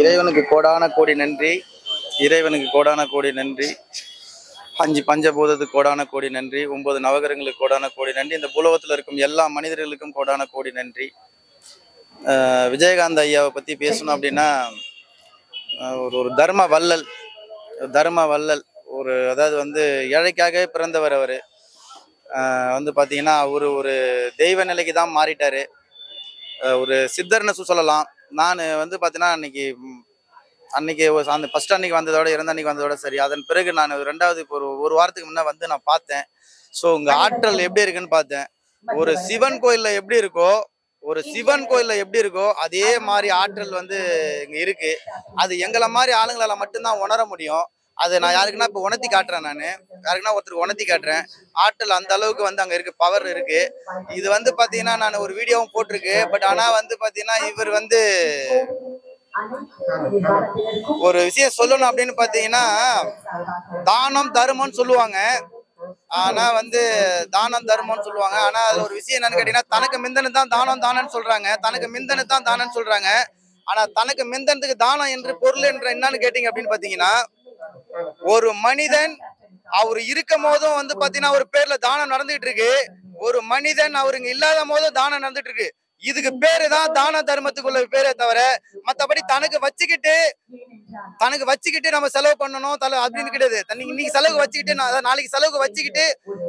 இறைவனுக்கு கோடான கோடி நன்றி. இறைவனுக்கு கோடான கோடி நன்றி. 5 பஞ்சபூதத்துக்கு கோடான கோடி நன்றி. 9 நவகிரகங்களுக்கு கோடான கோடி நன்றி. இந்த பூலோகத்தில் இருக்கும் எல்லா மனிதர்களுக்கும் கோடான கோடி நன்றி. விஜயகாந்த் ஐயாவை பற்றி பேசணும் அப்படின்னா, ஒரு தர்ம வள்ளல். அதாவது வந்து ஏழைக்காகவே பிறந்தவர். அவர் வந்து பார்த்தீங்கன்னா அவர் ஒரு தெய்வ நிலைக்கு தான் மாறிட்டார். ஒரு சித்தர்னு சொல்லலாம். நான் வந்து பார்த்தீங்கன்னா அன்னைக்கு அந்த ஃபர்ஸ்ட் அன்னைக்கு வந்ததோட இறந்த அன்னைக்கு வந்ததோட சரி. அதன் பிறகு நான் ரெண்டாவது இப்போ ஒரு வாரத்துக்கு முன்னே வந்து நான் பார்த்தேன். ஸோ உங்கள் ஆற்றல் எப்படி இருக்குன்னு பார்த்தேன். ஒரு சிவன் கோயிலில் எப்படி இருக்கோ அதே மாதிரி ஆற்றல் வந்து இங்கே இருக்கு. அது எங்களை மாதிரி ஆளுங்களால மட்டும்தான் உணர முடியும். அதை நான் யாருக்குன்னா இப்போ உணர்த்தி காட்டுறேன். ஒருத்தருக்கு உணர்த்தி காட்டுறேன். ஆற்றல் அந்த அளவுக்கு வந்து அங்கே இருக்கு, பவர் இருக்கு. இது வந்து பார்த்தீங்கன்னா நான் ஒரு வீடியோவும் போட்டிருக்கு. பட் ஆனால் வந்து பார்த்தீங்கன்னா இவர் வந்து ஒரு விஷயம் சொல்லணும் அப்படின்னு பார்த்தீங்கன்னா, தானம் தர்மம்னு சொல்லுவாங்க. ஆனா வந்து தானம் தர்மம்னு சொல்லுவாங்க. ஆனா அது ஒரு விஷயம் என்னன்னு கேட்டீங்கன்னா, தனக்கு மிந்தனு தான் தானம்னு சொல்றாங்க. ஆனா தனக்கு மிந்தனத்துக்கு தானம் என்று பொருள் என்ற என்னன்னு கேட்டீங்க அப்படின்னு பாத்தீங்கன்னா, ஒரு மனிதன் அவர் இருக்கும் போதும் வந்து பாத்தீங்கன்னா ஒரு பேர்ல தானம் நடந்துகிட்டு இருக்கு. ஒரு மனிதன் அவருங்க இல்லாத போதும் தானம் நடந்துட்டு இருக்கு. இதுக்கு பேரு தான் தான தர்மத்துக்குள்ள பேரே தவிர மத்தபடி தனக்கு வச்சுக்கிட்டு நம்ம செலவு பண்ணணும் அப்படின்னு கிடையாது. இன்னைக்கு செலவு வச்சுக்கிட்டு நாளைக்கு செலவுக்கு வச்சுக்கிட்டு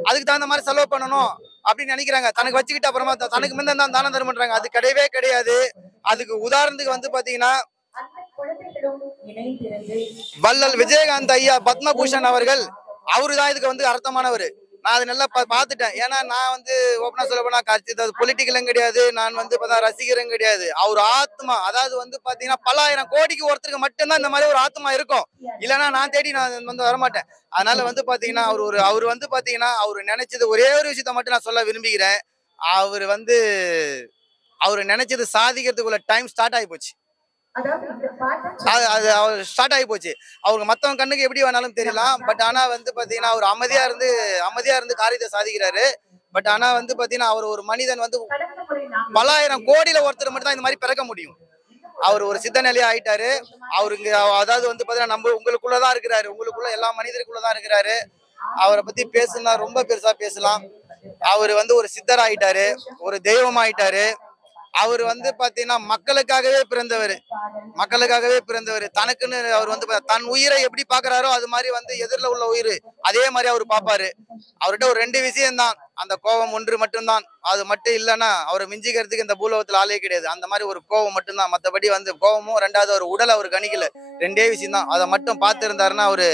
அதுக்கு தகுந்த மாதிரி செலவு பண்ணணும் அப்படின்னு நினைக்கிறாங்க. தனக்கு வச்சுக்கிட்டு அப்புறமா தனக்கு முன்ன தான் தான தர்மம்ன்றாங்க. அது கிடையவே கிடையாது. அதுக்கு உதாரணத்துக்கு வந்து பாத்தீங்கன்னா, வள்ளல் விஜயகாந்த் ஐயா பத்மபூஷன் அவர்கள், அவருதான் இதுக்கு வந்து அர்த்தமானவர். நான் அது நல்லா பார்த்துட்டேன். ஏன்னா நான் வந்து ஓப்பனா சொல்ல போனா பொலிட்டிக்கலும் கிடையாது, நான் வந்து ரசிகரும் கிடையாது. அவர் ஆத்மா, அதாவது வந்து பாத்தீங்கன்னா பல ஆயிரம் கோடிக்கு ஒருத்தருக்கு மட்டும்தான் இந்த மாதிரி ஒரு ஆத்மா இருக்கும். இல்லைன்னா நான் தேடி நான் வந்து வரமாட்டேன். அதனால வந்து பாத்தீங்கன்னா அவர் வந்து பாத்தீங்கன்னா அவர் நினைச்சது ஒரே ஒரு விஷயத்த மட்டும் நான் சொல்ல விரும்புகிறேன். அவர் நினைச்சது சாதிக்கிறதுக்குள்ள டைம் ஸ்டார்ட் ஆகி போச்சு. அவருக்கு மத்தவங்க கண்ணுக்கு எப்படி வேணாலும் தெரியலாம். பட் ஆனா வந்து பாத்தீங்கன்னா அவர் அமைதியா இருந்து காரியத்தை சாதிக்கிறாரு. பட் ஆனா வந்து பாத்தீங்கன்னா அவர் ஒரு மனிதன் வந்து பல ஆயிரம் கோடியில ஒருத்தர் மட்டும் தான் இந்த மாதிரி பிறக்க முடியும். அவர் ஒரு சித்த நிலையா ஆயிட்டாரு. அவருக்கு அதாவது வந்து பாத்தீங்கன்னா உங்களுக்குள்ளதான் இருக்கிறாரு. உங்களுக்குள்ள எல்லா மனிதருக்குள்ளதான் இருக்கிறாரு. அவரை பத்தி பேசுனா ரொம்ப பெருசா பேசலாம். அவர் வந்து ஒரு சித்தர் ஆயிட்டாரு, ஒரு தெய்வம் ஆயிட்டாரு. அவர் வந்து பாத்தீங்கன்னா மக்களுக்காகவே பிறந்தவர். தனக்குன்னு அவர் வந்து தன் உயிரை எப்படி பாக்குறாரோ அது மாதிரி வந்து எதிரில உள்ள உயிர் அதே மாதிரி அவர் பாப்பாரு. அவர்கிட்ட ஒரு 2 விஷயம் தான், அந்த கோபம் ஒன்று மட்டும்தான். அது மட்டும் இல்லைன்னா அவரை மிஞ்சிக்கிறதுக்கு இந்த பூலோகத்துல ஆளே கிடையாது. அந்த மாதிரி ஒரு கோபம் மட்டும்தான். மற்றபடி வந்து கோபமும், 2வது ஒரு உடல் அவர் கணிக்கல. 2 விஷயம் தான். அதை மட்டும் பார்த்து இருந்தாருன்னா அவரு